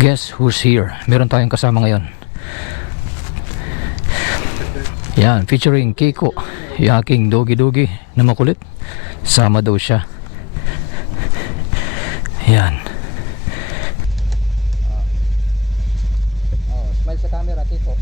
Guess who's here? Meron tayong kasama ngayon. Yan, featuring Kiko, yung aking dogi-dogi na makulit. Sama daw siya. Yan. Smile sa camera, Kiko.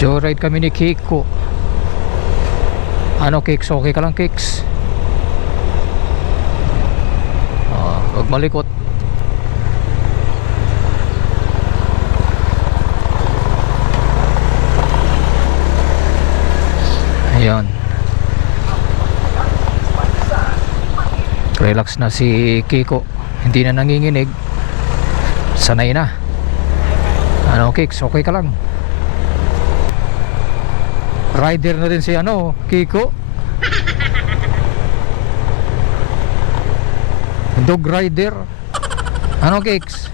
Joyride kami ni Kiko. Ano, Kicks? Okay ka lang, Kicks? Huwag malikot. Ayan, relax na si Kiko, hindi na nanginginig, sanay na. Ano, Kicks? Okay ka lang? Rider na rin si Kiko. Dog rider. Ano, Kicks?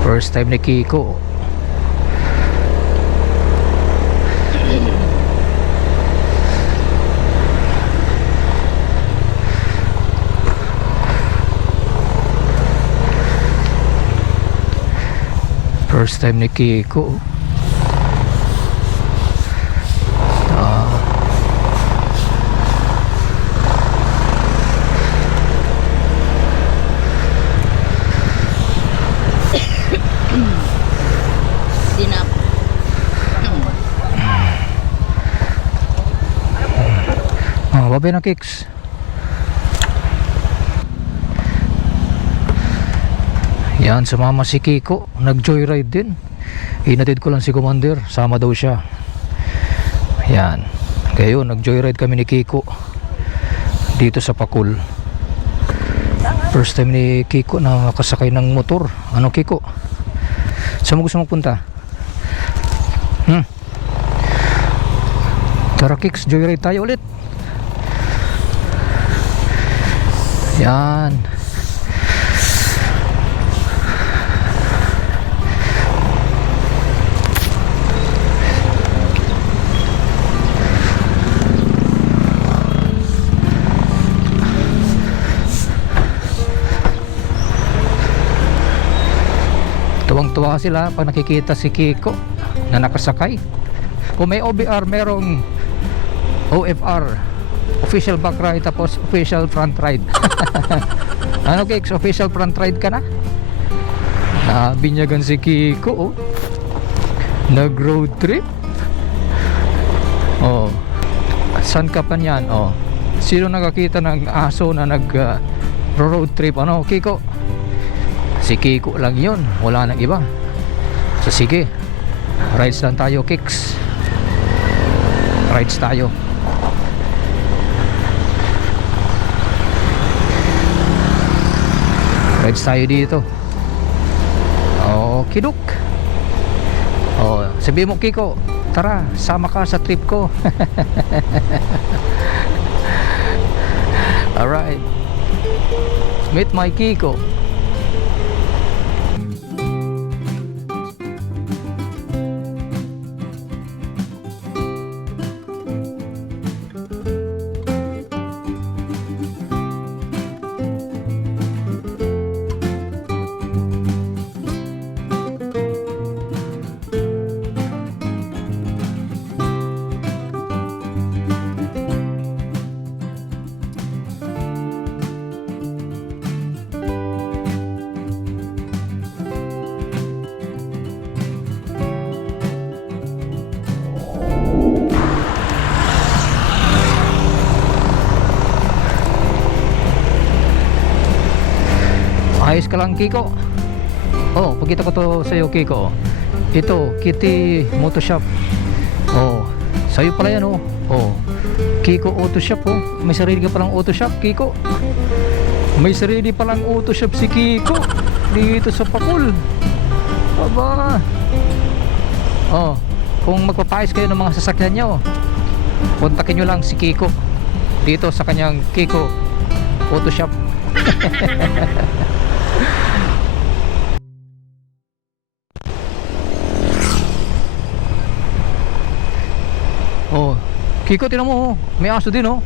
First time ni Kiko. First time ni Kiko. Dinap. Babay na, Kicks. Yan, sumama si Kiko, nag-joyride din. Hinatid ko lang si Commander, sama daw siya. Yan, kayo, nag-joyride kami ni Kiko dito sa Pakul. First time ni Kiko na makasakay ng motor. Ano, Kiko? Saan mo gusto magpunta? Tara, Kicks, joyride tayo ulit. Yan. Tuwang-tuwa sila pag nakikita si Kiko na nakasakay. Kung may OBR, merong OFR, official back ride, tapos official front ride. Ano Kicks, official front ride ka na? Binyagan si Kiko, oh. Nag road trip. Oh, saan ka pa niyan? Oh, sino nakakita ng aso na nag road trip? Ano Kiko? Si Kiko lang yun, wala nang iba. So sige, rides lang tayo Kicks, rides tayo. Rides tayo dito. Oh, kiduk. Oh, sabi mo Kiko, tara, sama ka sa trip ko. Alright, meet my Kiko. Ayos ka lang Kiko. Oh, pagkita ko to sa'yo Kiko. Ito, Kitty Moto Shop. Oh, sa'yo pala yan oh. Oh, Kiko Auto Shop oh. May sarili ka palang auto shop Kiko. May sarili palang auto shop si Kiko dito sa Pakul. Aba. Oh, kung magpapayos kayo ng mga sasakyan nyo, kontakin nyo lang si Kiko dito sa kanyang Kiko Auto Shop. Oh, Kiko, tinan mo oh. May aso din oh.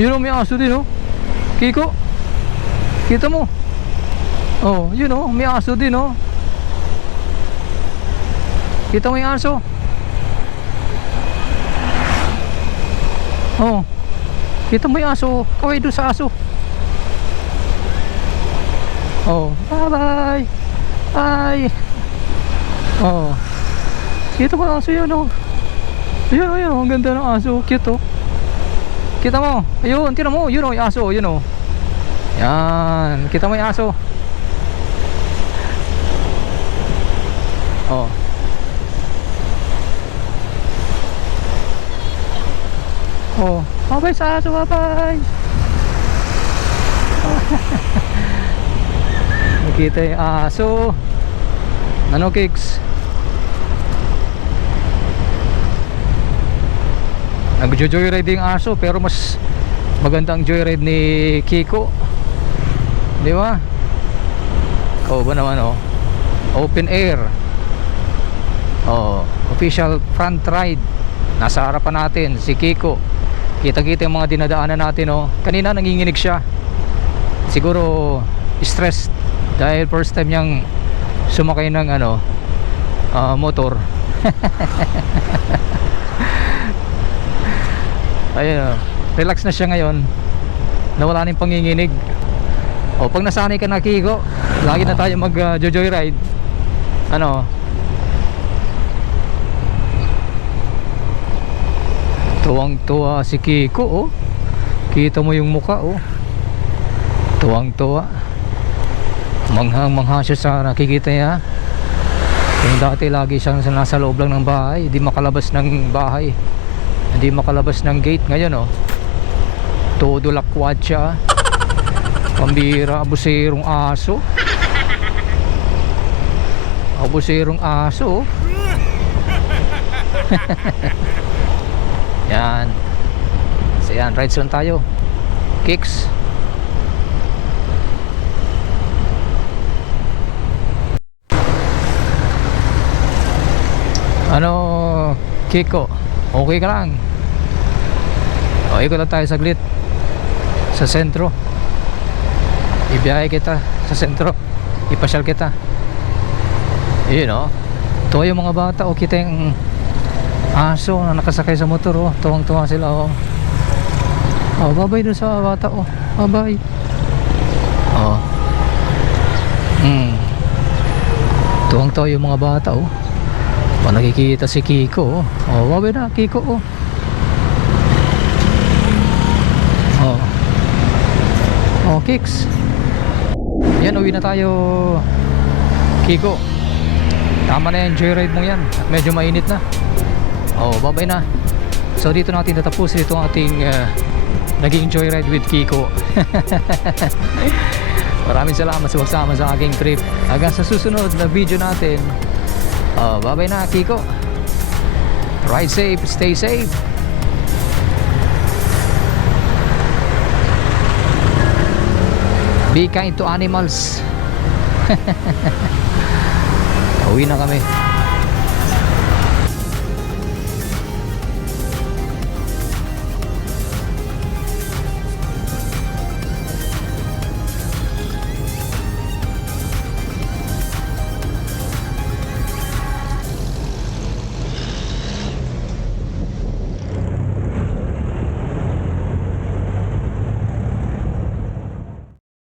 Yun oh, may aso din oh. Kiko, kita mo. Oh, yun oh, may aso din oh. Kita mo yung aso. Oh, kita mo yung aso. Kaway doon sa aso. Oh, bye bye. Bye. Oh, kita mo yung aso yun oh. Ayun oh, yun oh, ang ganda ng aso. Cute oh. Kita mo, ayun, tira mo, yun oh, yung aso, yun oh. Yan, kita mo yung aso. Oh. Oh, bye-bye sa aso, bye-bye. Nakita yung aso. Ano Kicks? Nag-joyride yung aso, pero mas maganda ang joyride ni Kiko. Di ba? Oh, ba naman oh. Open air. Oh, official front ride. Nasa harapan natin si Kiko. Kita-kita yung mga dinadaanan natin oh. Kanina nanginginig siya. Siguro stressed dahil first time niyang sumakay ng ano, motor. Ayun, relax na siya ngayon. Nawala na yung panginginig. O pag nasanay ka na Kiko, lagi na tayo mag joyride. Ano, tuwang-tuwa si Kiko oh. Kita mo yung muka oh. Tuwang-tuwa. Manghang-mangha siya sa nakikita niya. Kung dati lagi siyang nasa loob lang ng bahay, hindi makalabas ng bahay, hindi makalabas ng gate. Ngayon oh, todo lakwat siya. Pambira, abuserong aso. Abuserong aso. Yan. So yan, rides lang tayo Kicks. Ano Kiko, okay ka lang? O, ikot lang tayo saglit sa sentro. Ibiyahe kita sa sentro, ipasyal kita. Yun o, ito yung mga bata o kita yung aso na nakasakay sa motor, oh. Tuwang-tuwa sila, oh. Oh, babay doon sa bata, oh. Babay. Oh. Tuwang-tuwa yung mga bata, oh. Oh, nakikita si Kiko, oh. Oh, babay na, Kiko, oh. Oh. Oh, Kicks. Yan, uwi na tayo, Kiko. Tama na yan, joyride mo yan. Medyo mainit na. Oh, babay na. So dito natin tatapusin itong ating naging joyride with Kiko. Maraming salamat sa pagsama sa aking trip. Hanggang sa susunod na video natin. Babay na, Kiko. Ride safe, stay safe. Be kind to animals. Uwi na kami.